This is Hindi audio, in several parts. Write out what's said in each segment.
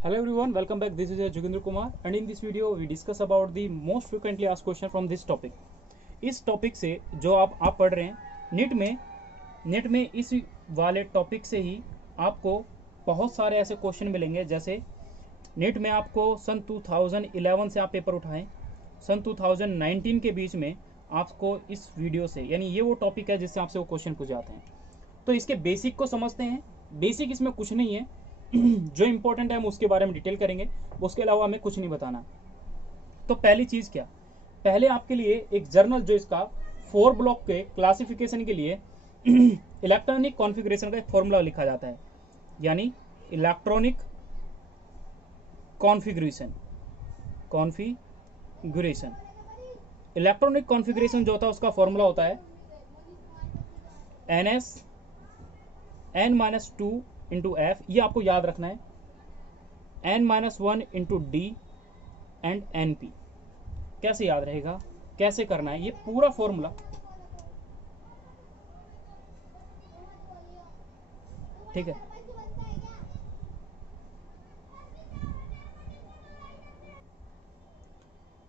Hello everyone, welcome back. This is Jogendra Kumar and in this video we discuss about the most frequently asked question from this topic. इस टॉपिक से जो आप पढ़ रहे हैं नेट में इस वाले टॉपिक से ही आपको बहुत सारे ऐसे क्वेश्चन मिलेंगे। जैसे नेट में आपको सन 2011 से आप पेपर उठाएं, सन 2019 के बीच में आपको इस वीडियो से, यानी ये वो टॉपिक है जिससे आपसे वो क्वेश्चन पूछ जाते हैं। तो इसके बेसिक को समझते हैं। बेसिक इसमें कुछ नहीं है, जो इंपॉर्टेंट है हम उसके बारे में डिटेल करेंगे, उसके अलावा हमें कुछ नहीं बताना। तो पहली चीज क्या, पहले आपके लिए एक जर्नल जो इसका 4 ब्लॉक के क्लासिफिकेशन के लिए इलेक्ट्रॉनिक कॉन्फ़िगरेशन का एक फॉर्मूला लिखा जाता है, यानी इलेक्ट्रॉनिक कॉन्फ़िगरेशन। इलेक्ट्रॉनिक कॉन्फ़िगरेशन जो होता है उसका फॉर्मूला होता है n-2 इंटू एफ। ये आपको याद रखना है, n-1 into D and N P. कैसे याद रहेगा, कैसे करना है, ये पूरा फॉर्मूला ठीक है।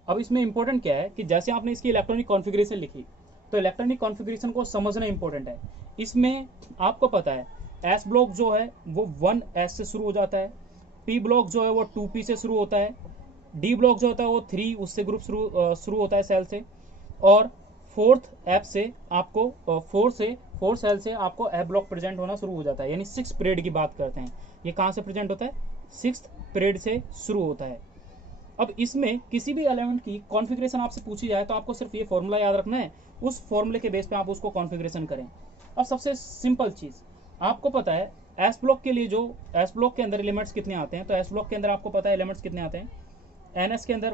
अब इसमें इंपॉर्टेंट क्या है कि जैसे आपने इसकी इलेक्ट्रॉनिक कॉन्फ़िगरेशन लिखी, तो इलेक्ट्रॉनिक कॉन्फ़िगरेशन को समझना इंपॉर्टेंट है। इसमें आपको पता है एस ब्लॉक जो है वो 1s से शुरू हो जाता है, पी ब्लॉक जो है वो 2p से शुरू होता है, डी ब्लॉक जो होता है वो 3 उससे ग्रुप शुरू होता है सेल से, और फोर्थ एफ से आपको फोर्थ सेल से आपको एफ ब्लॉक प्रेजेंट होना शुरू हो जाता है। यानी 6th पीरियड की बात करते हैं, ये कहाँ से प्रेजेंट होता है, 6th पीरियड से शुरू होता है। अब इसमें किसी भी एलिमेंट की कॉन्फ़िगरेशन आपसे पूछी जाए तो आपको सिर्फ ये फॉर्मूला याद रखना है, उस फॉर्मूले के बेस पे आप उसको कॉन्फ़िगरेशन करें। अब सबसे सिंपल चीज़ आपको पता है, एस ब्लॉक के लिए जो एस ब्लॉक के अंदर एलिमेंट्स कितने आते हैं, तो एस ब्लॉक के अंदर आपको पता है एलिमेंट्स कितने आते हैं। एनएस के अंदर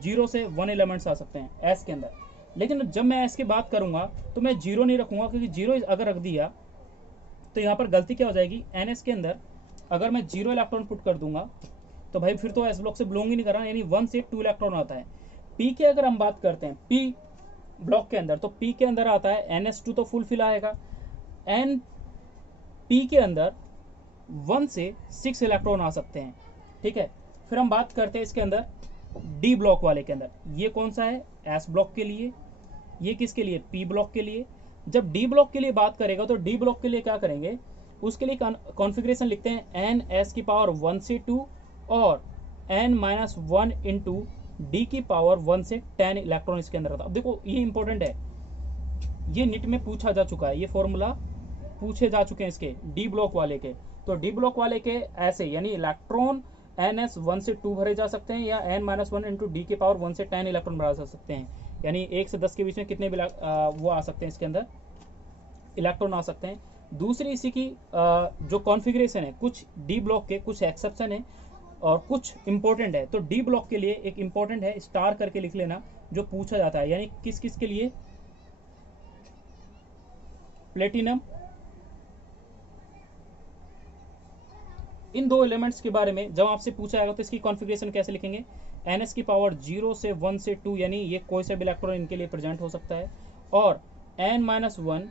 0 से 1 एलिमेंट्स आ सकते हैं एस के अंदर। लेकिन जब मैं एस की बात करूंगा तो मैं 0 नहीं रखूंगा, क्योंकि 0 अगर रख दिया तो यहाँ पर गलती क्या हो जाएगी। एनएस के अंदर अगर मैं 0 इलेक्ट्रॉन पुट कर दूंगा तो भाई फिर तो एस ब्लॉक से बिलोंग ही नहीं कर रहा, यानी 1 से 2 इलेक्ट्रॉन आता है। पी के अगर हम बात करते हैं पी ब्लॉक के अंदर, तो पी के अंदर आता है NS2 तो फुल फिल आएगा। एन पी के अंदर 1 से 6 इलेक्ट्रॉन आ सकते हैं, ठीक है। फिर हम बात करते हैं इसके अंदर डी ब्लॉक वाले के अंदर, ये कौन सा है, एस ब्लॉक के लिए, ये किसके लिए, पी ब्लॉक के लिए। जब डी ब्लॉक के लिए बात करेगा तो डी ब्लॉक के लिए क्या करेंगे, उसके लिए कॉन्फ़िगरेशन लिखते हैं NS की पावर 1 से 2 और n-1 इंटू डी की पावर 1 से 10 इलेक्ट्रॉन इसके अंदर आता है। अब देखो ये इंपॉर्टेंट है, ये निट में पूछा जा चुका है, ये फॉर्मूला पूछे जा चुके हैं इसके डी ब्लॉक वाले के। तो डी ब्लॉक वाले के ऐसे, यानी इलेक्ट्रॉन NS 1 से 2 भरे जा सकते हैं, या n-1 इंटू डी के पावर 1 से 10 इलेक्ट्रॉन भरा जा सकते हैं। यानी 1 से 10 के बीच में कितने भी वो आ सकते हैं, इसके अंदर इलेक्ट्रॉन आ सकते हैं। दूसरी इसी की जो कॉन्फ़िगरेशन है, कुछ डी ब्लॉक के कुछ एक्सेप्शन है और कुछ इंपॉर्टेंट है। तो डी ब्लॉक के लिए एक इंपॉर्टेंट है, स्टार करके लिख लेना, जो पूछा जाता है। यानी किस किस के लिए, प्लेटिनम, इन 2 एलिमेंट्स के बारे में जब आपसे पूछा जाएगा तो इसकी कॉन्फ़िगरेशन कैसे लिखेंगे। NS की पावर 0 से 1 से 2, यानी ये कोई सा भी इलेक्ट्रॉन इनके लिए प्रेजेंट हो सकता है, और n-1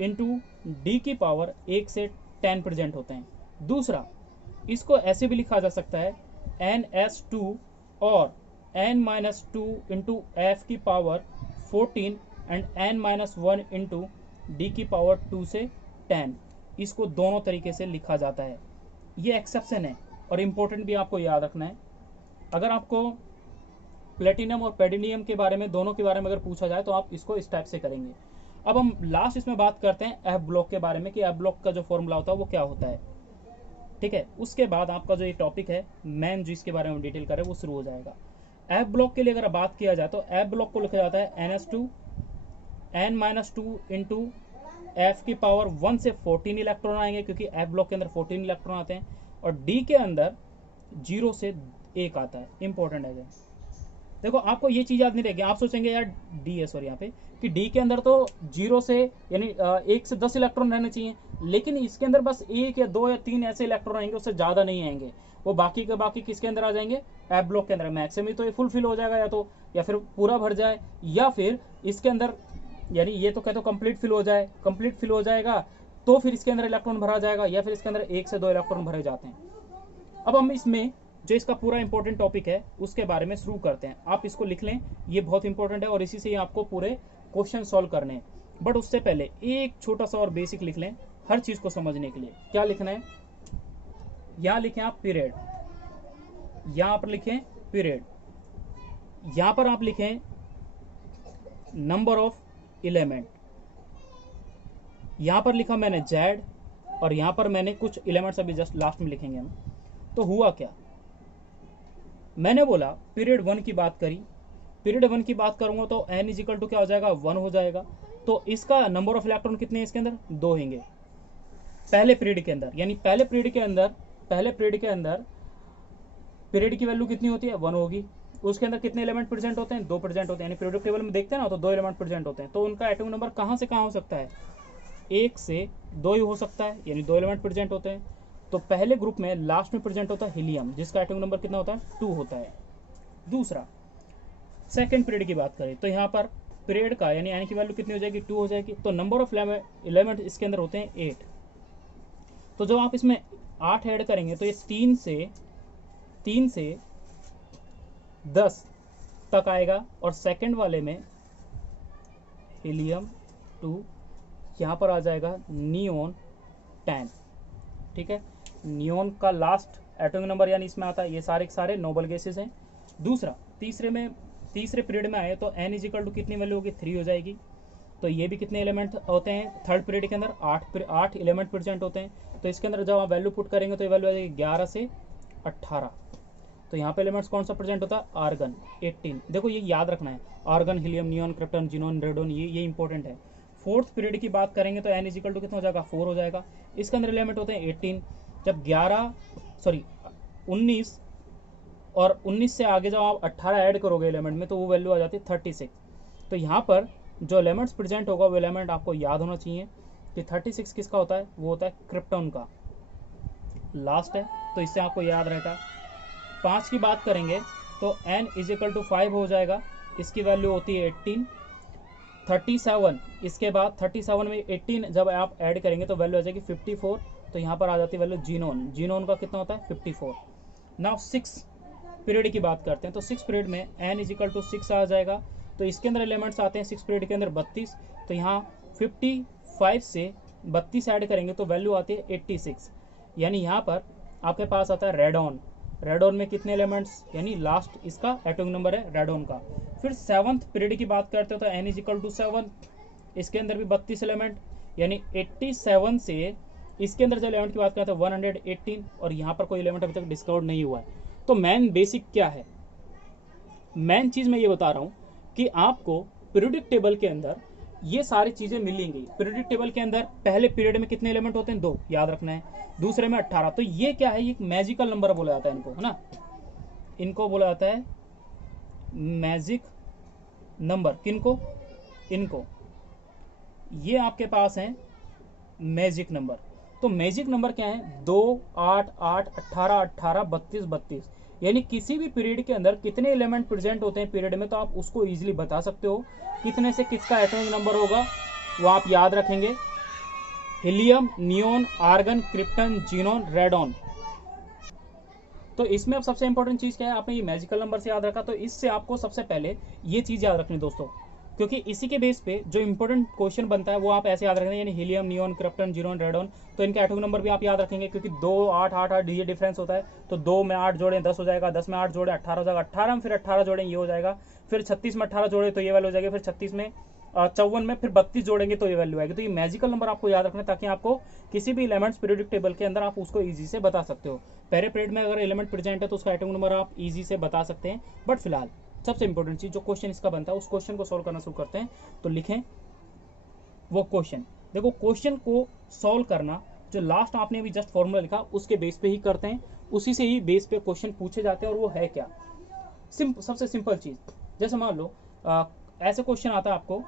इंटू डी की पावर 1 से 10 प्रेजेंट होते हैं। दूसरा, इसको ऐसे भी लिखा जा सकता है NS2 और n-2 इंटू एफ की power 14 and n-1 into D की पावर 2 से 10। इसको दोनों तरीके से लिखा जाता है, ये एक्सेप्शन है और इम्पोर्टेंट भी आपको याद रखना है। अगर आपको प्लेटिनम और पैडिनियम के बारे में, दोनों के बारे में अगर पूछा जाए तो आप इसको इस टाइप से करेंगे। अब हम लास्ट इसमें बात करते हैं एफ ब्लॉक के बारे में, कि एफ ब्लॉक का जो फॉर्मूला होता है वो क्या होता है, ठीक है। उसके बाद आपका जो ये टॉपिक है मैन जो इसके बारे में डिटेल करे वो शुरू हो जाएगा। एफ ब्लॉक के लिए अगर बात किया जाए तो एफ ब्लॉक को लिखा जाता है NS2 n-2 इंटू एफ की पावर 1 से 14 इलेक्ट्रॉन आएंगे, क्योंकि एफ ब्लॉक के अंदर 14 इलेक्ट्रॉन आते हैं, और डी के अंदर 0 से 1 आता है। इंपॉर्टेंट है, देखो आपको ये चीज याद नहीं रहेगी। आप सोचेंगे यार डी है, सॉरी यहाँ पे, कि डी के अंदर तो 0 से, यानी 1 से 10 इलेक्ट्रॉन रहने चाहिए, लेकिन इसके अंदर बस 1 या 2 या 3 ऐसे इलेक्ट्रॉन आएंगे, उससे ज्यादा नहीं आएंगे। वो बाकी के बाकी किसके अंदर आ जाएंगे, एफ ब्लॉक के अंदर। मैक्सिमम तो ये फुल फिल हो जाएगा, या फिर पूरा भर जाए, या फिर इसके अंदर, यानी ये तो कहते हो कंप्लीट फिल हो जाए, कंप्लीट फिल हो जाएगा तो फिर इसके अंदर इलेक्ट्रॉन भरा जाएगा, या फिर इसके अंदर 1 से 2 इलेक्ट्रॉन भरे जाते हैं। अब हम इसमें जो इसका पूरा इंपॉर्टेंट टॉपिक है उसके बारे में शुरू करते हैं। आप इसको लिख लें, ये बहुत इंपॉर्टेंट है और इसी से ही आपको पूरे क्वेश्चन सॉल्व करने हैं। बट उससे पहले एक छोटा सा और बेसिक लिख लें हर चीज को समझने के लिए। क्या लिखना है? यहां लिखें आप पीरियड, यहां पर लिखें पीरियड, यहां पर आप लिखें नंबर ऑफ एलिमेंट, यहां पर लिखा मैंने जेड और यहां पर मैंने कुछ एलिमेंट्स अभी जस्ट लास्ट में लिखेंगे हम। तो हुआ क्या, मैंने बोला पीरियड 1 की बात करी, पीरियड 1 की बात करूंगा तो n इजिकल टू क्या हो जाएगा 1 हो जाएगा। तो इसका नंबर ऑफ इलेक्ट्रॉन कितने हैं इसके अंदर? 2 होंगे पहले पीरियड के अंदर, यानी पहले पीरियड के अंदर पीरियड की वैल्यू कितनी होती है? 1 होगी। उसके अंदर कितने एलिमेंट प्रेजेंट होते हैं? 2 प्रेजेंट होते हैं। यानी पीरियोडिक टेबल में देखते हैं ना तो 2 एलिमेंट प्रेजेंट होते हैं। तो उनका एटॉमिक नंबर कहां से कहां हो सकता है? 1 से 2 ही हो सकता है, यानी 2 एलिमेंट प्रेजेंट होते हैं। तो पहले ग्रुप में लास्ट में प्रेजेंट होता है हीलियम, जिसका एटॉमिक नंबर कितना होता है? 2 होता है। दूसरा सेकेंड पीरियड की बात करें तो यहाँ पर पीरियड का यानी n की वैल्यू कितनी हो जाएगी? 2 हो जाएगी। तो नंबर ऑफ एलिमेंट इसके अंदर होते हैं 8। तो जब आप इसमें 8 ऐड करेंगे तो ये 3 से 10 तक आएगा। और सेकंड वाले में हीलियम 2, यहाँ पर आ जाएगा नियोन 10। ठीक है, नियोन का लास्ट एटॉमिक नंबर यानी इसमें आता है, ये सारे के सारे नोबल गैसेस हैं। दूसरा तीसरे पीरियड में आए तो n इजिकल टू कितनी वैल्यू होगी? 3 हो जाएगी। तो ये भी कितने एलिमेंट होते हैं? थर्ड पीरियड के अंदर 8 एलिमेंट प्रेजेंट होते हैं। तो इसके अंदर जब आप वैल्यू पुट करेंगे तो ये वैल्यू आ जाएगी 11 से 18। तो यहाँ पे एलिमेंट्स कौन सा प्रेजेंट होता है? आर्गन 18। देखो ये याद रखना है, argon, helium, neon, krypton, xenon, radon, ये इंपॉर्टेंट है। फोर्थ पीरियड की बात करेंगे तो n इजिकल टू कितना हो जाएगा? 4 हो जाएगा। इसके अंदर एलिमेंट होते हैं 18। जब 19 और 19 से आगे जब आप 18 ऐड करोगे एलिमेंट में तो वो वैल्यू आ जाती है 36। तो यहाँ पर जो एलिमेंट्स प्रेजेंट होगा वो एलिमेंट आपको याद होना चाहिए कि 36 किसका होता है? वो होता है क्रिप्टॉन का, लास्ट है। तो इससे आपको याद रहेगा। 5 की बात करेंगे तो n इजिकल टू 5 हो जाएगा, इसकी वैल्यू होती है 18। 37 इसके बाद 37 में 18 जब आप ऐड करेंगे तो वैल्यू आ जाएगी 54। तो यहाँ पर आ जाती है वैल्यू जीनोन का कितना होता है? 54। नाउ 6 पीरियड की बात करते हैं तो 6 पीरियड में n इजिकल टू 6 आ जाएगा। तो इसके अंदर एलिमेंट्स आते हैं 6 पीरियड के अंदर 32। तो यहाँ 55 से 32 ऐड करेंगे तो वैल्यू आती है 86। यानी यहाँ पर आपके पास आता है रेडॉन। रेडॉन में कितने एलिमेंट्स, यानी लास्ट इसका एटॉमिक नंबर है रेडॉन का। फिर 7th पीरियड की बात करते हो तो n इजिकल टू 7, इसके अंदर भी 32 एलिमेंट, यानी 87 से इसके अंदर जो एलिमेंट की बात करते हैं 118। और यहाँ पर कोई एलिमेंट अभी तक डिस्कवर नहीं हुआ है। तो मेन बेसिक क्या है? मेन चीज मैं ये बता रहा हूं कि आपको पीरियोडिक टेबल के अंदर ये सारी चीजें मिलेंगी। पीरियोडिक टेबल के अंदर पहले पीरियड में कितने एलिमेंट होते हैं? 2, याद रखना है। दूसरे में 18। तो ये क्या है? ये मैजिकल नंबर बोला जाता है इनको, है ना। इनको बोला जाता है मैजिक नंबर। किनको? इनको। ये आपके पास है मैजिक नंबर। तो मैजिक नंबर क्या है? 2, 8, 8, 18, 18, 32, 32। यानी किसी भी पीरियड के अंदर कितने एलिमेंट प्रेजेंट होते हैं पीरियड में तो आप उसको इजीली बता सकते हो। कितने से किसका एटॉमिक नंबर होगा वो आप याद रखेंगे। Helium, neon, argon, krypton, xenon, radon. तो इसमें अब सबसे इंपॉर्टेंट चीज क्या है? आपने ये मैजिकल नंबर से याद रखा, तो इससे आपको सबसे पहले ये चीज याद रखनी दोस्तों, क्योंकि इसी के बेस पे जो इंपॉर्टेंट क्वेश्चन बनता है वो आप ऐसे याद रखेंगे, यानी helium, neon, krypton, xenon, radon. तो इनका एटॉमिक नंबर भी आप याद रखेंगे, क्योंकि 2, 8, 8, 8 ये डिफरेंस होता है। तो 2 में 8 जोड़े 10 हो जाएगा, 10 में 8 जोड़े 18 हो जाएगा, 18 में फिर 18 जोड़े ये हो जाएगा, फिर 36 में 18 जोड़े तो ये वैल्यू हो जाएगी, फिर 36 में 54 में फिर 32 जोड़ेंगे तो ये वैल्यू आएगी। तो ये मैजिकल नंबर आपको याद रखना है ताकि आपको किसी भी एलिमेंट्स पीरियोडिक टेबल के अंदर आप उसको इजी से बता सकते हो। पहले पीरियड में अगर एलिमेंट प्रेजेंट है तो उसका एटॉमिक नंबर आप इजी से बता सकते हैं। बट फिलहाल सबसे इंपॉर्टेंट चीज जो क्वेश्चन इसका बनता है उस क्वेश्चन को सोल्व करना शुरू करते हैं। तो लिखें वो क्वेश्चन। देखो क्वेश्चन को सोल्व करना जो लास्ट आपने अभी जस्ट फॉर्मूला लिखा उसके बेस पे ही करते हैं, उसी से ही बेस पे क्वेश्चन पूछे जाते हैं। और वो है क्या? सबसे सिंपल चीज, जैसे मान लो ऐसे क्वेश्चन आता है आपको।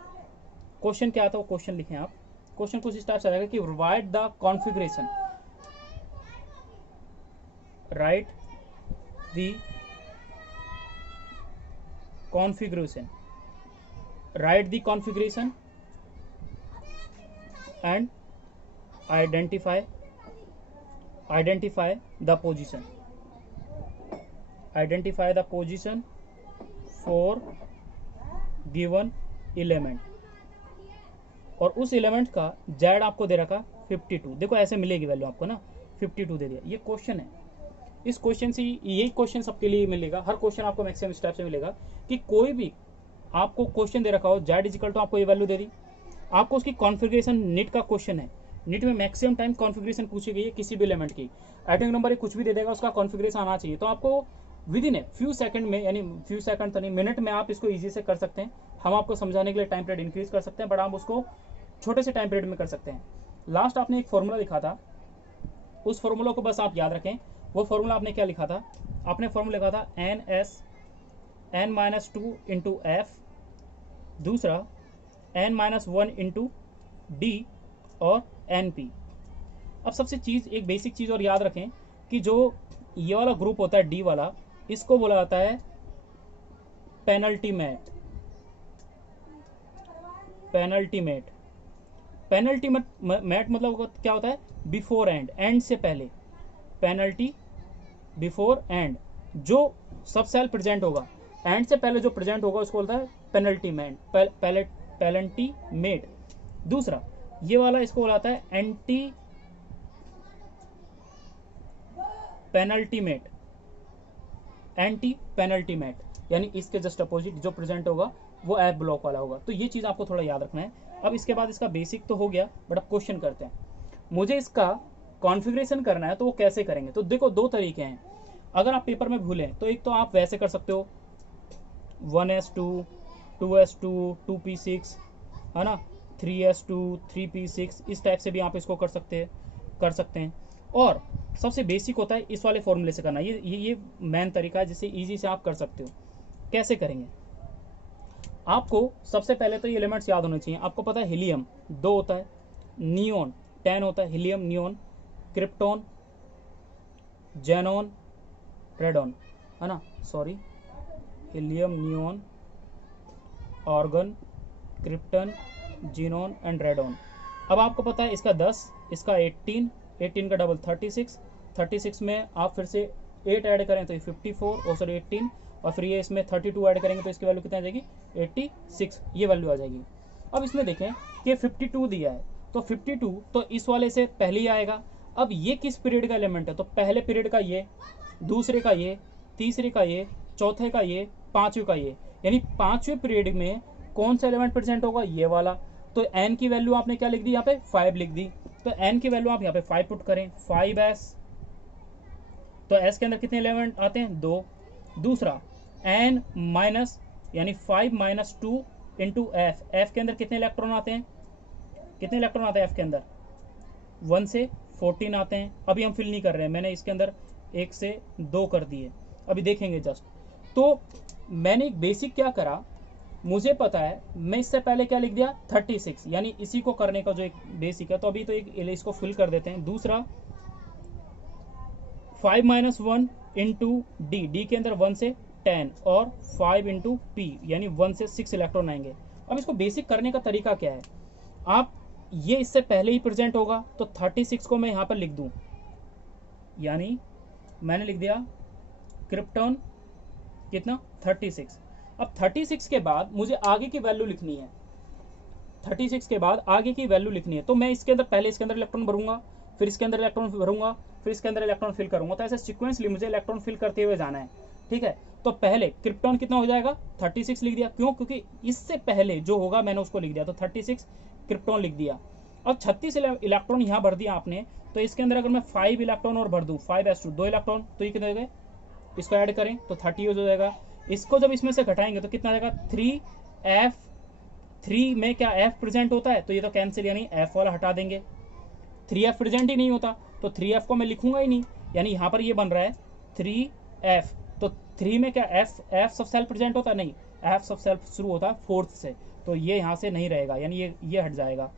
क्वेश्चन क्या आता है वो क्वेश्चन लिखें आप। क्वेश्चन कुछ इस टाइप से आएगा कि right the configuration, right the configuration, write the configuration and identify the position। Identify the position for given element, और उस एलिमेंट का जेड आपको दे रखा 52। देखो ऐसे मिलेगी वैल्यू आपको ना, 52 दे दिया। ये क्वेश्चन है, इस क्वेश्चन से यही क्वेश्चन सबके लिए मिलेगा, हर क्वेश्चन आपको मैक्सिमम स्टेप से मिलेगा कि कोई भी आपको क्वेश्चन दे रखा हो, जेड इजिकल टू आपको ये वैल्यू दे दी, आपको उसकी कॉन्फ़िगरेशन नीट का क्वेश्चन है, नीट में मैक्सिमम टाइम कॉन्फ़िगरेशन पूछी गई है किसी भी एलिमेंट की, एटॉमिक नंबर कुछ भी दे देगा, उसका कॉन्फ़िगरेशन आना चाहिए। तो आपको with in a few second में, यानी फ्यू सेकंड तो नहीं, मिनट में आप इसको इजी से कर सकते हैं। हम आपको समझाने के लिए टाइम पीरियड इंक्रीज कर सकते हैं, बट आप उसको छोटे से टाइम पीरियड में कर सकते हैं। लास्ट आपने एक फॉर्मूला लिखा था, उस फॉर्मूला को बस आप याद रखें। वो फॉर्मूला आपने क्या लिखा था? आपने फॉर्मूला लिखा था n-2 इंटू एफ, दूसरा n-1 इंटू डी और np। अब सबसे चीज, एक बेसिक चीज और याद रखें कि जो ये वाला ग्रुप होता है डी वाला, इसको बोला जाता है पेनल्टी मेट। पेनल्टी मेट मतलब क्या होता है? बिफोर एंड, एंड से पहले। पेनल्टी बिफोर एंड, जो सब सेल प्रेजेंट होगा, एंड से पहले जो प्रेजेंट होगा उसको बोलता है पेनल्टी मेट। दूसरा ये वाला, इसको बोलाता है एंटी पेनल्टी मेट, यानी इसके जस्ट अपोजिट जो प्रेजेंट होगा वो एफ ब्लॉक वाला होगा। तो ये चीज आपको थोड़ा याद रखना है। अब इसके बाद इसका बेसिक तो हो गया, बट अब क्वेश्चन करते हैं। मुझे इसका कॉन्फ़िगरेशन करना है, तो वो कैसे करेंगे? तो देखो दो तरीके हैं। अगर आप पेपर में भूलें तो एक तो आप वैसे कर सकते हो 1s2 2s2 2p6, है ना, 3s2 3p6, इस टाइप से भी आप इसको कर सकते हैं। और सबसे बेसिक होता है इस वाले फॉर्मूले से करना। ये मेन तरीका है जिससे इजी से आप कर सकते हो। कैसे करेंगे? आपको सबसे पहले तो ये एलिमेंट्स याद होने चाहिए। आपको पता है हीलियम 2 होता है, नियोन 10 होता है, helium neon, krypton xenon radon, है ना, sorry, helium neon organ krypton xenon and radon. अब आपको पता है इसका 10, इसका 18 का डबल 36 में आप फिर से 8 ऐड करें तो ये 54, और सॉरी 18, और फिर ये इसमें 32 ऐड करेंगे तो इसकी वैल्यू कितनी आ जाएगी? 86, ये वैल्यू आ जाएगी। अब इसमें देखें कि 52 दिया है, तो 52 तो इस वाले से पहले ही आएगा। अब ये किस पीरियड का एलिमेंट है? तो पहले पीरियड का ये, दूसरे का ये, तीसरे का ये, चौथे का ये, पांचवें का ये, यानी पांचवें पीरियड में कौन सा एलिमेंट प्रेजेंट होगा? ये वाला। तो n की वैल्यू आपने क्या लिख दी? यहाँ पे 5 लिख दी। तो n की वैल्यू आप यहाँ पे 5 पुट करें, 5s। तो s के अंदर कितने एलिमेंट आते हैं? 2। दूसरा n माइनस, यानी 5 - 2 इंटू एफ। एफ के अंदर कितने इलेक्ट्रॉन आते हैं? एफ के अंदर 1 से 14 आते हैं। अभी हम फिल नहीं कर रहे हैं, मैंने इसके अंदर 1 से 2 कर दिए, अभी देखेंगे जस्ट। तो मैंने एक बेसिक क्या करा, मुझे पता है, मैं इससे पहले क्या लिख दिया? 36, यानी इसी को करने का जो एक बेसिक है। तो अभी तो एक इसको फिल कर देते हैं। दूसरा 5 - 1 इंटू डी के अंदर 1 से 10, और 5 इंटू पी, यानी 1 से 6 इलेक्ट्रॉन आएंगे। अब इसको बेसिक करने का तरीका क्या है? आप ये इससे पहले ही प्रेजेंट होगा, तो 36 को मैं यहाँ पर लिख दूं, यानी मैंने लिख दिया क्रिप्टॉन कितना? 36। अब 36 के बाद मुझे आगे की वैल्यू लिखनी है। 36 के बाद आगे की वैल्यू लिखनी है, तो मैं इसके अंदर पहले इसके अंदर इलेक्ट्रॉन भरूंगा, फिर इसके अंदर इलेक्ट्रॉन भरूंगा, फिर इसके अंदर इलेक्ट्रॉन फिल करूंगा। तो ऐसे सिक्वेंसली मुझे इलेक्ट्रॉन फिल करते हुए जाना है, ठीक है। तो पहले क्रिप्टॉन कितना हो जाएगा? 36 लिख दिया। क्यों? क्योंकि इससे पहले जो होगा मैंने उसको लिख दिया, तो 36 क्रिप्टॉन लिख दिया। अब 36 इलेक्ट्रॉन यहाँ भर दिया आपने, तो इसके अंदर अगर मैं 5 इलेक्ट्रॉन और भर दूं, 5s2 2 इलेक्ट्रॉन, तो ये कितने हो गए? इसको ऐड करें तो 30 हो जाएगा। इसको जब इसमें से घटाएंगे तो कितना आ जाएगा? 3f। 3 में क्या f प्रेजेंट होता है? तो ये तो कैंसिल, यानी f वाला हटा देंगे। 3f प्रेजेंट ही नहीं होता, तो 3f को मैं लिखूंगा ही नहीं, यानी यहाँ पर ये बन रहा है 3f। तो 3 में क्या f सब सेल प्रेजेंट होता है? नहीं, f सब सेल शुरू होता है 4th से, तो ये यहाँ से नहीं रहेगा, यानी ये हट जाएगा।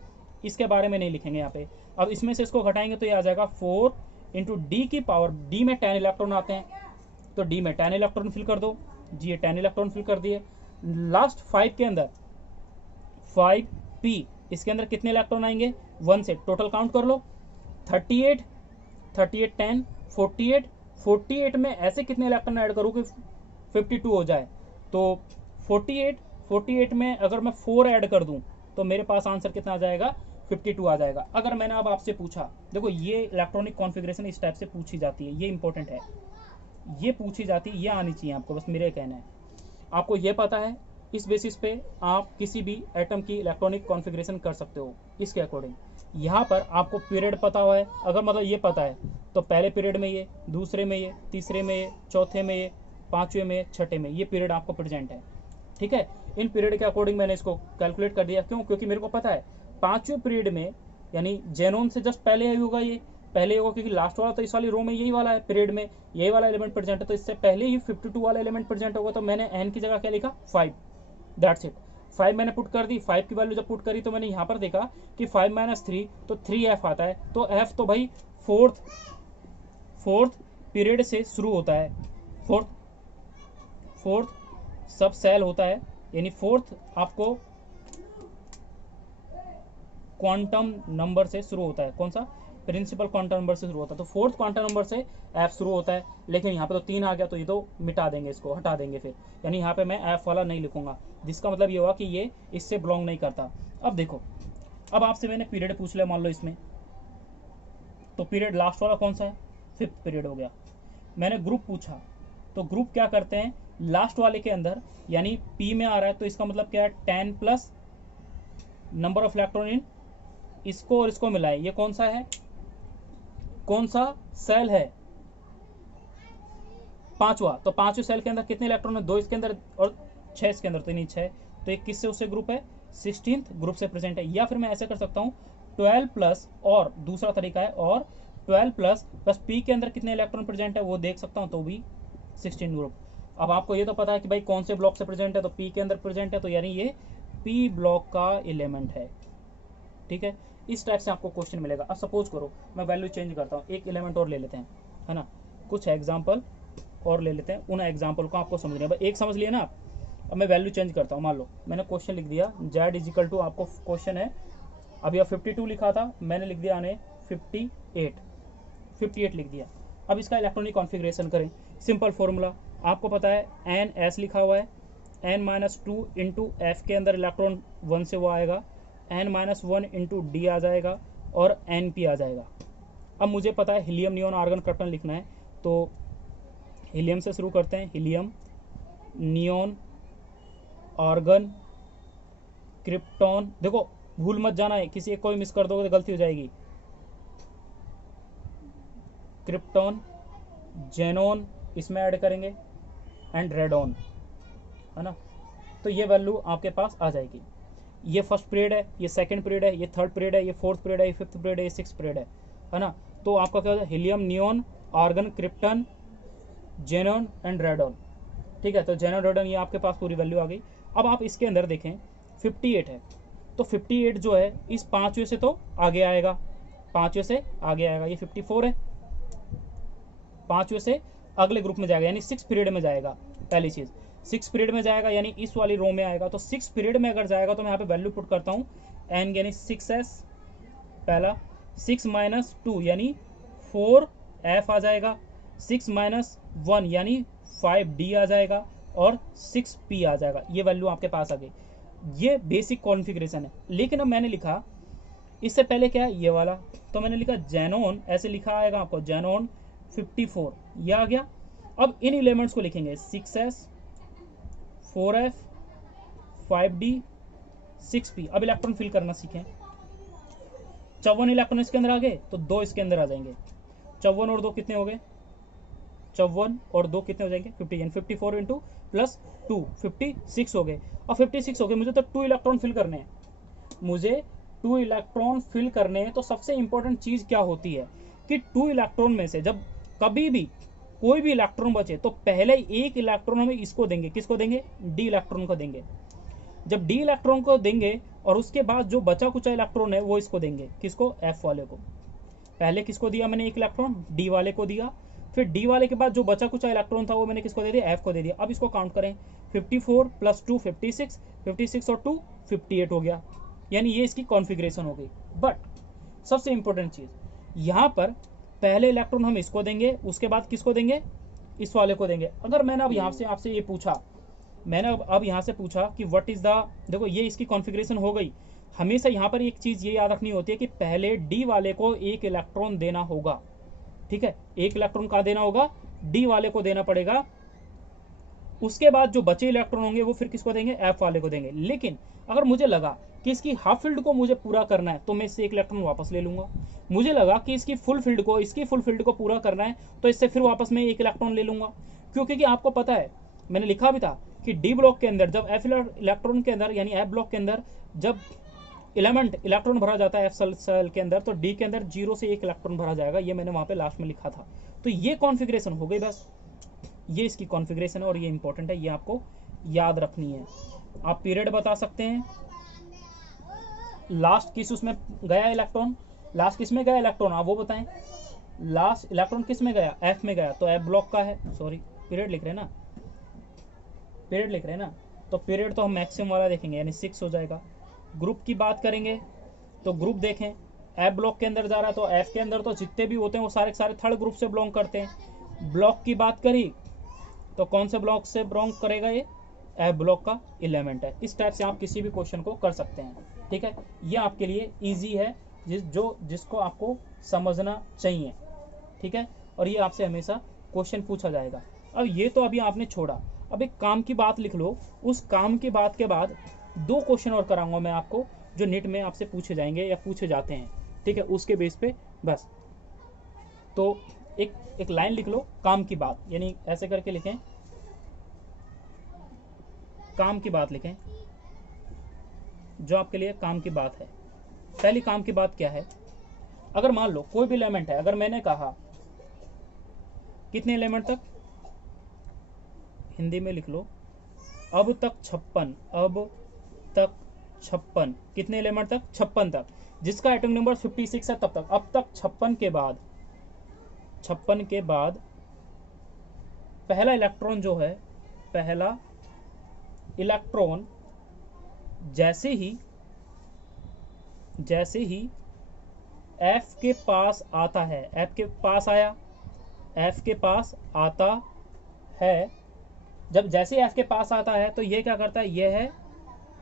इसके बारे में नहीं लिखेंगे यहाँ पे। अब इसमें से इसको घटाएंगे तो ये आ जाएगा 4 इंटू डी की पावर, डी में 10 इलेक्ट्रॉन आते हैं, तो डी में 10 इलेक्ट्रॉन फिल कर दो जी, ये 10 इलेक्ट्रॉन फिल कर दिए। लास्ट 5 के अंदर 5p, इसके अंदर कितने इलेक्ट्रॉन आएंगे? 1 से। टोटल काउंट कर लो, 38 10 48 48 में ऐसे कितने इलेक्ट्रॉन ऐड करूँ कि 52 हो जाए? तो 48 में अगर मैं 4 ऐड कर दूं तो मेरे पास आंसर कितना आ जाएगा? 52 आ जाएगा। अगर मैंने अब आपसे पूछा, देखो ये इलेक्ट्रॉनिक कॉन्फ़िगरेशन इस टाइप से पूछी जाती है, ये इंपॉर्टेंट है, ये पूछी जाती है, ये आनी चाहिए आपको, बस मेरे कहना है। आपको ये पता है, इस बेसिस पे आप किसी भी एटम की इलेक्ट्रॉनिक कॉन्फ़िगरेशन कर सकते हो इसके अकॉर्डिंग। यहाँ पर आपको पीरियड पता हुआ है, अगर मतलब ये पता है तो पहले पीरियड में ये, दूसरे में ये, तीसरे में ये, चौथे में ये, पाँचवें में, छठे में, ये पीरियड आपको प्रेजेंट है। ठीक है, इन पीरियड के अकॉर्डिंग मैंने इसको कैलकुलेट कर दिया। क्यों? क्योंकि मेरे को पता है 5वें पीरियड में, यानी जेनोन से जस्ट पहले ही होगा, ये पहले होगा, क्योंकि लास्ट वाला तो इस वाली रो में यही वाला है, पीरियड में यही वाला एलिमेंट प्रेजेंट है, तो इससे पहले ही 52 वाला एलिमेंट प्रेजेंट होगा। तो मैंने एन की जगह क्या लिखा? 5, दैट्स इट। 5 मैंने पुट कर दी। 5 की वैल्यू जब पुट करी तो मैंने यहाँ पर देखा कि 5 - 3 तो 3f आता है। तो f तो भाई फोर्थ पीरियड से शुरू होता है, फोर्थ सब सेल होता है, यानी फोर्थ आपको क्वांटम नंबर से शुरू होता है। कौन सा? प्रिंसिपल क्वांटम नंबर से शुरू होता है। तो फोर्थ क्वांटम नंबर से एफ शुरू होता है, लेकिन यहाँ पे तो 3 आ गया, तो ये तो मिटा देंगे, इसको हटा देंगे फिर, यानी यहाँ पे मैं एफ वाला नहीं लिखूंगा, जिसका मतलब ये हुआ कि ये इससे बिलोंग नहीं करता। अब देखो, अब आपसे मैंने पीरियड पूछ लिया, मान लो इसमें, तो पीरियड लास्ट वाला कौन सा है? 5th पीरियड हो गया। मैंने ग्रुप पूछा, तो ग्रुप क्या करते हैं, लास्ट वाले के अंदर, यानी पी में आ रहा है तो इसका मतलब क्या है? 10 plus number of electron in इसको और इसको मिलाए। ये कौन सा है? कौन सा सेल है? 5वां। तो 5वें सेल के अंदर कितने इलेक्ट्रॉन है? 2 इसके अंदर और 6 इसके अंदर, तो नहीं 6, तो एक किससे उससे ग्रुप है? 16th ग्रुप से प्रेजेंट है। या फिर मैं ऐसे कर सकता हूँ 12 प्लस, और दूसरा तरीका है, और 12 प्लस बस पी के अंदर कितने इलेक्ट्रॉन प्रेजेंट है वो देख सकता हूँ, तो भी 16 ग्रुप। अब आपको ये तो पता है कि भाई कौन से ब्लॉक से प्रेजेंट है, तो पी के अंदर प्रेजेंट है, तो यानी ये पी ब्लॉक का एलिमेंट है। ठीक है, इस टाइप से आपको क्वेश्चन मिलेगा। अब सपोज करो मैं वैल्यू चेंज करता हूँ, एक एलिमेंट और ले लेते हैं, है ना, कुछ एग्जाम्पल और ले लेते हैं, उन एग्जाम्पल को आपको समझना है। एक समझ लिया ना आप। अब मैं वैल्यू चेंज करता हूँ, मान लो मैंने क्वेश्चन लिख दिया z इजिकल टू, आपको क्वेश्चन है अब यह 52 लिखा था, मैंने लिख दिया आने 58 लिख दिया। अब इसका इलेक्ट्रॉनिक कॉन्फ़िगरेशन करें, सिंपल फॉर्मूला आपको पता है, NS लिखा हुआ है, n-2 इंटू एफ के अंदर इलेक्ट्रॉन 1 से वो आएगा, n-1 इंटू डी आ जाएगा, और NP आ जाएगा। अब मुझे पता है हीलियम, नियोन, आर्गन, क्रिप्टन लिखना है, तो हीलियम से शुरू करते हैं, हीलियम, नियोन, आर्गन, क्रिप्टॉन। देखो भूल मत जाना है, किसी एक कोई मिस कर दोगे तो गलती हो जाएगी। क्रिप्टॉन, जेनॉन इसमें ऐड करेंगे, एंड रेडॉन, है ना। तो ये वैल्यू आपके पास आ जाएगी। ये फर्स्ट पीरियड है, ये सेकंड पीरियड है, ये थर्ड पीरियड है, ये फोर्थ पीरियड है, ये फिफ्थ पीरियड है, ये सिक्स्थ पीरियड है ना। तो आपका क्या होता है? Helium, neon, argon, krypton, xenon and radon. ठीक है, तो जेनॉन, रेडॉन, ये आपके पास पूरी वैल्यू आ गई। अब आप इसके अंदर देखें 58 है, तो 58 जो है इस 5वें से तो आगे आएगा, 5वें से आगे आएगा, ये 54 है, 5वें से अगले ग्रुप में जाएगा, यानी 6th पीरियड में जाएगा। पहली चीज 6th पीरियड में जाएगा, यानी इस वाली रो में आएगा। तो 6th पीरियड में अगर जाएगा तो मैं यहाँ पे वैल्यू पुट करता हूँ, n यानी 6s पहला, 6 - 2 यानी 4f आ जाएगा, 6 - 1 यानी 5d आ जाएगा, और 6p आ जाएगा। ये वैल्यू आपके पास आ गई। ये बेसिक कॉन्फ़िगरेशन है। लेकिन अब मैंने लिखा इससे पहले क्या है, ये वाला, तो मैंने लिखा जेनॉन, ऐसे लिखा आएगा आपको, जेनॉन 54, ये आ गया। अब इन एलिमेंट्स को लिखेंगे 6s, 4f, 5d, 6p। अब इलेक्ट्रॉन फिल करना सीखें। 54 इलेक्ट्रॉन इसके अंदर आ गए, तो 2 इसके अंदर आ जाएंगे। 54 और 2 कितने हो गए? 54 और 2 कितने हो जाएंगे? 50, यानी 54 इंटू प्लस 2, 56 हो गए। और 56 हो गए, मुझे तो 2 इलेक्ट्रॉन फिल करने हैं, मुझे 2 इलेक्ट्रॉन फिल करने हैं। तो सबसे इंपॉर्टेंट चीज क्या होती है कि 2 इलेक्ट्रॉन में से जब कभी भी कोई भी इलेक्ट्रॉन बचे तो पहले एक इलेक्ट्रॉन हमें इसको देंगे, किसको देंगे? डी इलेक्ट्रॉन को देंगे। जब डी इलेक्ट्रॉन को देंगे और उसके बाद जो बचा कुचा इलेक्ट्रॉन है वो इसको देंगे, किसको? एफ वाले को। पहले किसको दिया मैंने? एक इलेक्ट्रॉन डी वाले को दिया, फिर डी वाले के बाद जो बचा कुचा इलेक्ट्रॉन था वो मैंने किसको दे दिया? एफ को दे दिया। अब इसको काउंट करें, 54 प्लस 2 56, 56 और 2 58 हो गया, यानी ये इसकी कॉन्फ़िगरेशन हो गई। बट सबसे इंपॉर्टेंट चीज यहाँ पर पहले इलेक्ट्रॉन हम इसको देंगे, उसके बाद किसको देंगे, इस वाले को देंगे। अगर मैंने अब यहाँ से आपसे ये पूछा, मैंने अब यहाँ से पूछा कि व्हाट इज द, देखो ये इसकी कॉन्फ़िगरेशन हो गई। हमेशा यहाँ पर एक चीज ये याद रखनी होती है कि पहले डी वाले को एक इलेक्ट्रॉन देना होगा, ठीक है, एक इलेक्ट्रॉन का देना होगा, डी वाले को देना पड़ेगा। उसके बाद जो बचे इलेक्ट्रॉन होंगे वो फिर किसको देंगे, एफ वाले को देंगे। लेकिन अगर मुझे लगा कि इसकी हाफ फील्ड को मुझे पूरा करना है तो मैं इससे एक इलेक्ट्रॉन वापस ले लूंगा। मुझे लगा कि इसकी फुल फील्ड को, इसकी फुल फील्ड को पूरा करना है तो इससे फिर वापस मैं एक इलेक्ट्रॉन ले लूंगा। क्योंकि आपको पता है, मैंने लिखा भी था कि डी ब्लॉक के अंदर जब एफ इलेक्ट्रॉन के अंदर यानी एफ ब्लॉक के अंदर जब एलिमेंट इलेक्ट्रॉन भरा जाता है एफ सेल के अंदर, तो डी के अंदर 0 से 1 इलेक्ट्रॉन भरा जाएगा। ये मैंने वहां पे लास्ट में लिखा था। तो ये कॉन्फ़िगरेशन हो गई, बस ये इसकी कॉन्फ़िगरेशन है और ये इंपॉर्टेंट है, ये आपको याद रखनी है। आप पीरियड बता सकते हैं, लास्ट किस उसमें गया इलेक्ट्रॉन, लास्ट किस में गया इलेक्ट्रॉन, आप वो बताएं। लास्ट इलेक्ट्रॉन किस में गया, एफ में गया, तो एफ ब्लॉक का है। सॉरी, पीरियड लिख रहे हैं ना, पीरियड लिख रहे हैं ना, तो पीरियड तो हम मैक्सिमम वाला देखेंगे यानी 6 हो जाएगा। ग्रुप की बात करेंगे तो ग्रुप देखें, एफ ब्लॉक के अंदर जा रहा है तो एफ के अंदर तो जितने भी होते हैं वो सारे सारे थर्ड ग्रुप से बिलोंग करते हैं। ब्लॉक की बात करी तो कौन से ब्लॉक से बिलोंग करेगा, ये एफ ब्लॉक का एलिमेंट है। इस टाइप से आप किसी भी क्वेश्चन को कर सकते हैं, ठीक है। ये आपके लिए इजी है, जिसको आपको समझना चाहिए, ठीक है। और ये आपसे हमेशा क्वेश्चन पूछा जाएगा। अब ये तो अभी आपने छोड़ा, अब एक काम की बात लिख लो। उस काम की बात के बाद 2 क्वेश्चन और कराऊंगा मैं आपको, जो नेट में आपसे पूछे जाएंगे या पूछे जाते हैं, ठीक है, उसके बेस पे बस। तो एक लाइन लिख लो, काम की बात, यानी ऐसे करके लिखें, काम की बात लिखें, जो आपके लिए काम की बात है। पहली काम की बात क्या है, अगर मान लो कोई भी एलिमेंट है, अगर मैंने कहा कितने एलिमेंट तक, हिंदी में लिख लो, अब तक 56, अब तक 56, कितने एलिमेंट तक, 56 तक, जिसका एटॉमिक नंबर 56 है तब तक। अब तक 56 के बाद पहला इलेक्ट्रॉन जो है, पहला इलेक्ट्रॉन जैसे ही एफ के पास आता है, एफ के पास आया, एफ के पास आता है, जब जैसे एफ के पास आता है तो ये क्या करता है, ये है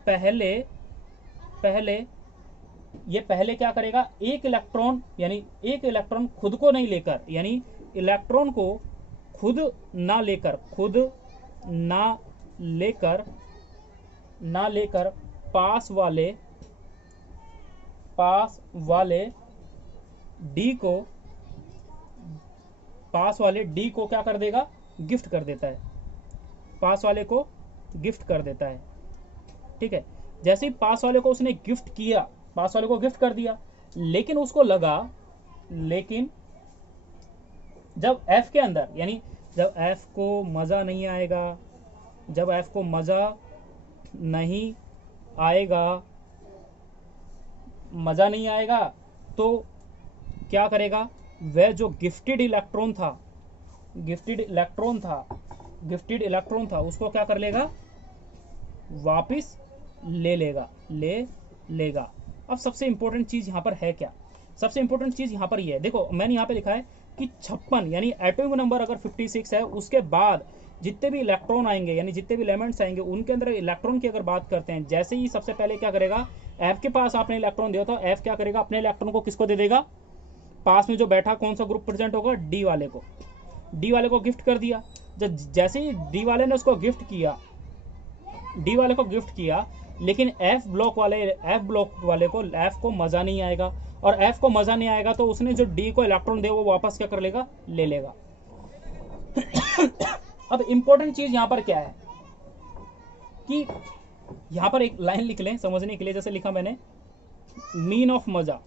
पहले क्या करेगा, एक इलेक्ट्रॉन, यानी एक इलेक्ट्रॉन खुद को नहीं लेकर, यानी इलेक्ट्रॉन को खुद ना लेकर पास वाले डी को क्या कर देगा, गिफ्ट कर देता है, पास वाले को गिफ्ट कर देता है, ठीक है। जैसे ही पास वाले को उसने गिफ्ट किया, पास वाले को गिफ्ट कर दिया, लेकिन उसको लगा, लेकिन जब एफ के अंदर, यानी जब एफ को मजा नहीं आएगा, तो क्या करेगा, वह जो गिफ्टेड इलेक्ट्रॉन था उसको क्या कर लेगा, वापिस ले लेगा। अब सबसे इंपॉर्टेंट चीज यहां पर है क्या, सबसे इंपॉर्टेंट चीज यहां पर ये है, देखो मैंने यहां पे लिखा है कि 56 यानी एटॉमिक नंबर अगर 56 है, उसके बाद जितने भी इलेक्ट्रॉन आएंगे, यानी जितने भी एलिमेंट्स आएंगे, उनके अंदर इलेक्ट्रॉन की अगर बात करते हैं, जैसे ही सबसे पहले क्या करेगा, एफ के पास आपने इलेक्ट्रॉन दिया तो एफ क्या करेगा, अपने इलेक्ट्रॉन को किसको दे देगा, पास में जो बैठा कौन सा ग्रुप प्रेजेंट होगा, डी वाले को गिफ्ट कर दिया। जैसे ही डी वाले ने उसको गिफ्ट किया, लेकिन एफ ब्लॉक वाले को एफ को मजा नहीं आएगा, और एफ को मजा नहीं आएगा तो उसने जो डी को इलेक्ट्रॉन दे वो वापस क्या कर लेगा, ले लेगा। अब इंपॉर्टेंट चीज यहां पर क्या है कि यहां पर एक लाइन लिख लें समझने के लिए, जैसे लिखा मैंने, मीन ऑफ मजा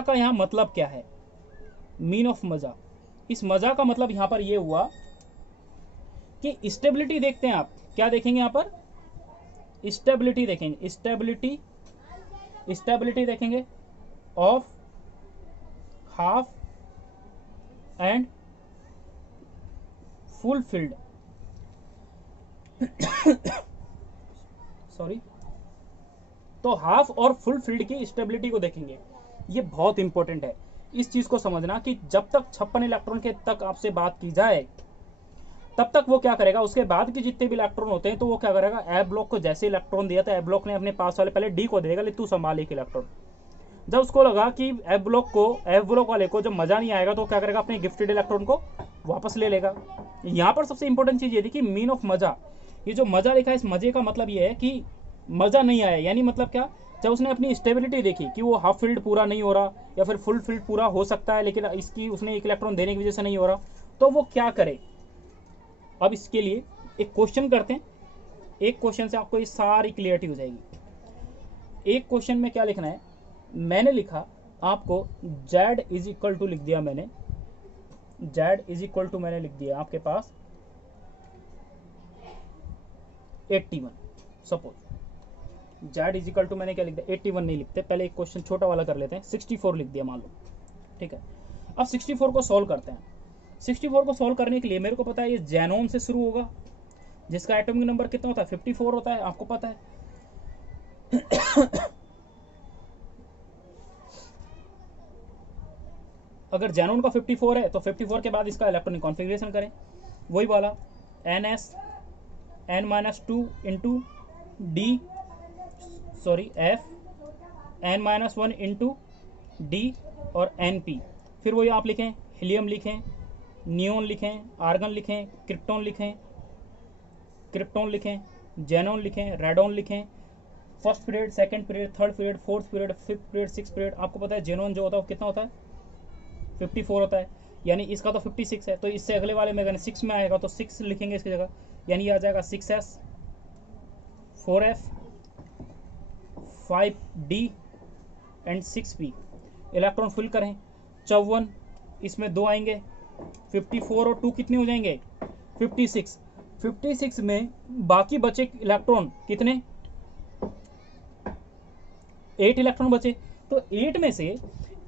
का यहां मतलब क्या है, मीन ऑफ मजा, इस मजा का मतलब यहां पर यह हुआ कि स्टेबिलिटी देखते हैं आप, क्या देखेंगे यहां पर, स्टेबिलिटी देखेंगे, स्टेबिलिटी देखेंगे of half and full field, sorry, तो हाफ और फुल फील्ड की स्टेबिलिटी को देखेंगे। ये बहुत इंपॉर्टेंट है इस चीज को समझना कि जब तक 56 इलेक्ट्रॉन के तक आपसे बात की जाए तब तक वो क्या करेगा, उसके बाद के जितने भी इलेक्ट्रॉन होते हैं तो वो क्या करेगा, एफ ब्लॉक को जैसे इलेक्ट्रॉन दिया था एफ ब्लॉक ने अपने पास वाले पहले डी को देगा, ले तू संभाल एक इलेक्ट्रॉन। जब उसको लगा कि एफ ब्लॉक वाले को जब मजा नहीं आएगा तो क्या करेगा, अपने गिफ्टेड इलेक्ट्रॉन को वापस ले लेगा। यहाँ पर सबसे इंपॉर्टेंट चीज ये थी कि मीन ऑफ मजा, ये जो मजा लिखा है इस मजे का मतलब ये है कि मजा नहीं आया, यानी मतलब क्या, जब उसने अपनी स्टेबिलिटी देखी कि वो हाफ फील्ड पूरा नहीं हो रहा या फिर फुल फील्ड पूरा हो सकता है लेकिन इसकी उसने एक इलेक्ट्रॉन देने की वजह से नहीं हो रहा, तो वो क्या करे। अब इसके लिए एक क्वेश्चन करते हैं, एक क्वेश्चन से आपको ये सारी क्लियरिटी हो जाएगी। एक क्वेश्चन में क्या लिखना है, मैंने लिखा आपको Z इज इक्वल टू लिख दिया मैंने, Z इज इक्वल टू मैंने लिख दिया आपके पास 81, suppose Z is equal to मैंने क्या लिख दिया 81 नहीं लिखते, पहले एक क्वेश्चन छोटा वाला कर लेते हैं, 64 लिख दिया मान लो, ठीक है। अब 64 को सॉल्व करते हैं। 64 को सॉल्व करने के लिए मेरे को पता है ये जेनोन से शुरू होगा, जिसका एटॉमिक नंबर कितना होता है 54 होता है, आपको पता है। अगर जेनोन का 54 है तो 54 के बाद इसका इलेक्ट्रॉनिक कॉन्फ़िगरेशन करें, वही वाला NS n-2 into D sorry F n-1 into D और NP, फिर वही आप लिखें, हीलियम लिखें, नियोन लिखें, आर्गन लिखें, क्रिप्टॉन लिखें, जेनॉन लिखें, रेडॉन लिखें, first period, second period, third period, fourth period, fifth period, six period. आपको पता है जेनॉन जो होता है वो कितना होता है 54 होता है, यानी इसका तो 56 है, तो इससे अगले वाले में अगर 6 में आएगा तो 6 लिखेंगे इसकी जगह, यानी आ जाएगा 6s 4f 5d and 6p। Electron fill करें 54, इसमें 2 आएंगे, 54 और 2 कितने हो जाएंगे 56। 56 में बाकी बचे इलेक्ट्रॉन कितने, 8 इलेक्ट्रॉन बचे, तो 8 में से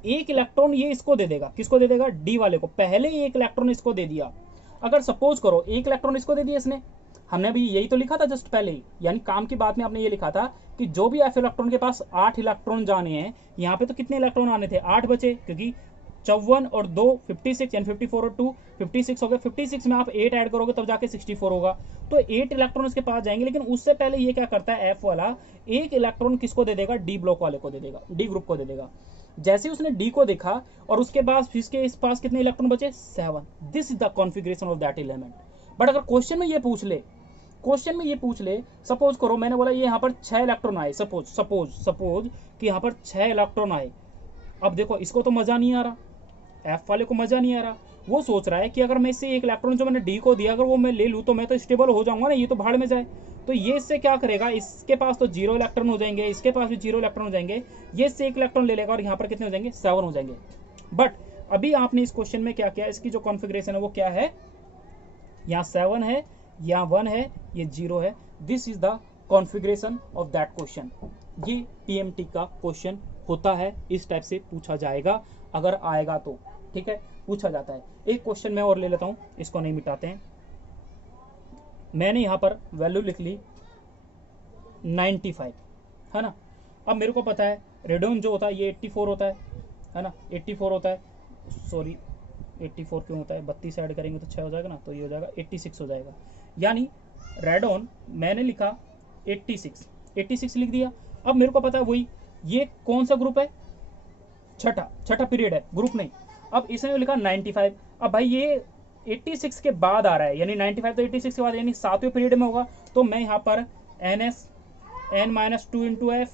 एक इलेक्ट्रॉन ये इसको दे देगा, किसको दे देगा, डी वाले को। पहले ही एक इलेक्ट्रॉन इसको दे दिया, अगर सपोज करो एक इलेक्ट्रॉन इसको दे दिया इसने, हमने अभी यही तो लिखा था जस्ट पहले ही, यानी काम की बात में आपने ये लिखा था कि जो भी एफ इलेक्ट्रॉन के पास 8 इलेक्ट्रॉन जाने हैं, यहाँ पे तो कितने इलेक्ट्रॉन आने थे 8 बचे, क्योंकि 54 और 2 56 यानी 54 और 2 56 हो गए। 56 में आप 8 ऐड करोगे तब जाके 64 होगा, तो 8 इलेक्ट्रॉन उसके पास जाएंगे। लेकिन उससे पहले ये क्या करता है, एफ वाला एक इलेक्ट्रॉन किसको दे देगा, डी ब्लॉक वाले को दे देगा, डी ग्रुप को दे देगा। जैसे उसने डी को देखा और उसके बाद इसके इस पास कितने इलेक्ट्रॉन बचे 7, this is the configuration of that element. But अगर क्वेश्चन में ये पूछ ले, सपोज करो मैंने बोला ये यहाँ पर 6 इलेक्ट्रॉन आए, सपोज कि यहाँ पर 6 इलेक्ट्रॉन आए। अब देखो इसको तो मजा नहीं आ रहा, एफ वाले को मजा नहीं आ रहा, वो सोच रहा है कि अगर मैं इससे एक इलेक्ट्रॉन जो मैंने डी को दिया अगर वो मैं ले लूँ तो मैं तो स्टेबल हो जाऊंगा ना, ये तो भाड़ में जाए। तो ये इससे क्या करेगा, इसके पास तो 0 इलेक्ट्रॉन हो जाएंगे, इसके पास भी 0 इलेक्ट्रॉन हो जाएंगे, ये इससे एक इलेक्ट्रॉन ले लेगा और यहाँ पर कितने हो जाएंगे 7 हो जाएंगे। बट अभी आपने इस क्वेश्चन में क्या किया, इसकी जो कॉन्फ़िगरेशन है वो क्या है, यहाँ 7 है, यहाँ 1 है, ये 0 है। This is the configuration of that question. ये टीएमटी का क्वेश्चन होता है, इस टाइप से पूछा जाएगा अगर आएगा तो, ठीक है, पूछा जाता है। एक क्वेश्चन मैं और ले लेता हूं, इसको नहीं मिटाते हैं। मैंने यहां पर वैल्यू लिख ली 95, है ना। अब मेरे को पता है रेडोन जो होता है ये 84 होता है ना, 84 होता है, सॉरी 84 क्यों होता है, 32 ऐड करेंगे तो 6 हो जाएगा ना, तो ये हो जाएगा 86 हो जाएगा। यानी रेडोन मैंने लिखा 86 लिख दिया। अब मेरे को पता है वही ये कौन सा ग्रुप है, छठा पीरियड है, ग्रुप नहीं। अब इसने लिखा 95। अब भाई ये 86 के बाद आ रहा है, यानी 95 तो 86 के बाद यानी 7वें पीरियड में होगा, तो मैं यहाँ पर NS n-2 into F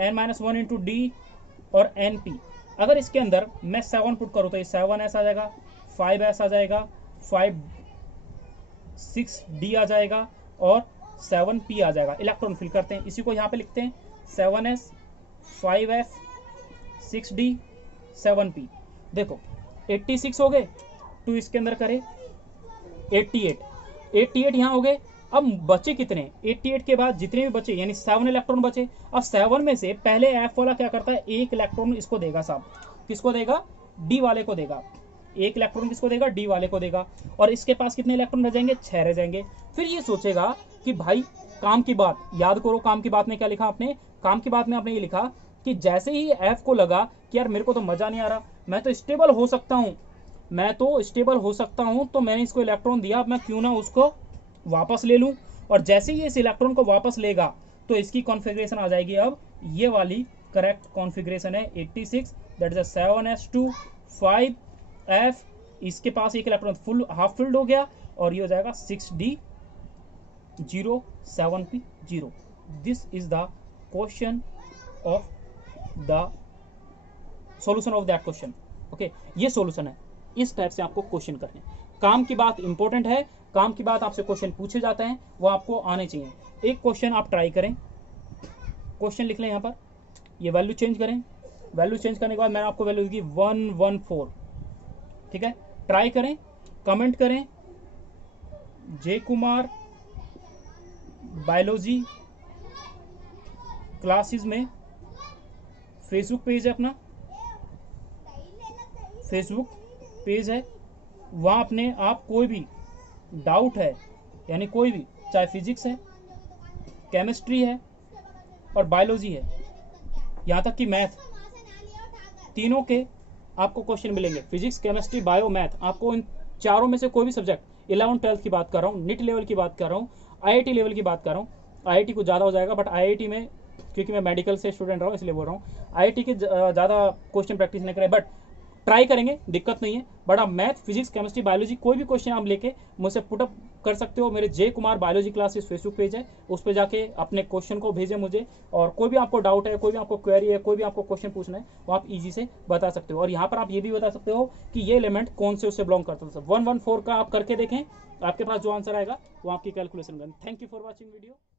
n-1 into D और NP, अगर इसके अंदर मैं 7 पुट करूँ तो ये 7s आ जाएगा, 5s आ जाएगा, 6d आ जाएगा और 7p आ जाएगा। इलेक्ट्रॉन फिल करते हैं, इसी को यहाँ पे लिखते हैं 7s 5f 6d 7p। देखो 86 हो गए, 2 इसके अंदर करे 88 यहाँ हो गए। अब बचे कितने, 88 के बाद जितने भी बचे यानी 7 इलेक्ट्रॉन बचे। अब 7 में से पहले एफ वाला क्या करता है, एक इलेक्ट्रॉन इसको देगा साहब, किसको देगा, डी वाले को देगा। एक इलेक्ट्रॉन किसको देगा, डी वाले को देगा, और इसके पास कितने इलेक्ट्रॉन रह जाएंगे, 6 रह जाएंगे। फिर ये सोचेगा कि भाई काम की बात याद करो, काम की बात में क्या लिखा आपने, काम की बात में आपने ये लिखा कि जैसे ही एफ को लगा कि यार मेरे को तो मजा नहीं आ रहा, मैं तो स्टेबल हो सकता हूँ, तो मैंने इसको इलेक्ट्रॉन दिया, अब मैं क्यों ना उसको वापस ले लूं। और जैसे ही इस इलेक्ट्रॉन को वापस लेगा तो इसकी कॉन्फ़िगरेशन आ जाएगी अब ये वाली, करेक्ट कॉन्फ़िगरेशन है 86, दैट इज 7s2 5f, इसके पास एक इलेक्ट्रॉन फुल हाफ फिल्ड हो गया और ये हो जाएगा 6d 0 7p 0। This is the question of the solution of that question. Okay, ये सॉल्यूशन है, इस टाइप से आपको क्वेश्चन करने। काम की बात इंपॉर्टेंट है, काम की बात आपसे क्वेश्चन पूछे जाते हैं, वो आपको आने चाहिए। एक क्वेश्चन आप ट्राई करें, क्वेश्चन लिख लें यहाँ पर, ये वैल्यू चेंज करें, वैल्यू चेंज करने के बाद मैंने आपको वैल्यू दी 114, ठीक है। ट्राई करें, कमेंट करें, जे कुमार बायोलॉजी क्लासेस में फेसबुक पेज है अपना, फेसबुक पेज है, वहाँ अपने आप कोई भी डाउट है, यानी कोई भी, चाहे फिजिक्स है, केमिस्ट्री है और बायोलॉजी है, यहाँ तक कि मैथ, तीनों के आपको क्वेश्चन मिलेंगे। फिजिक्स, केमिस्ट्री, बायो, मैथ, आपको इन चारों में से कोई भी सब्जेक्ट, 11th 12th की बात कर रहा हूँ, नीट लेवल की बात कर रहा हूँ, आईआईटी लेवल की बात कर रहा हूँ, आईआईटी कुछ ज़्यादा हो जाएगा, बट आईआईटी में क्योंकि मैं मेडिकल से स्टूडेंट रहा हूँ इसलिए बोल रहा हूँ, आईआईटी के ज़्यादा क्वेश्चन प्रैक्टिस नहीं करें, बट ट्राई करेंगे, दिक्कत नहीं है। बट आप मैथ, फिजिक्स, केमिस्ट्री, बायोलॉजी कोई भी क्वेश्चन आप लेके मुझसे पुटअप कर सकते हो। मेरे J Kumar biology classes Facebook page है, उस पर जाके अपने क्वेश्चन को भेजें मुझे, और कोई भी आपको डाउट है, कोई भी आपको क्वेरी है, कोई भी आपको क्वेश्चन पूछना है, वो आप इजी से बता सकते हो। और यहाँ पर आप ये भी बता सकते हो कि ये एलिमेंट कौन से उससे बिलोंग करता है। 114 का आप करके देखें, आपके पास जो आंसर आएगा वो आपकी कैलकुलेशन में। Thank you for watching video.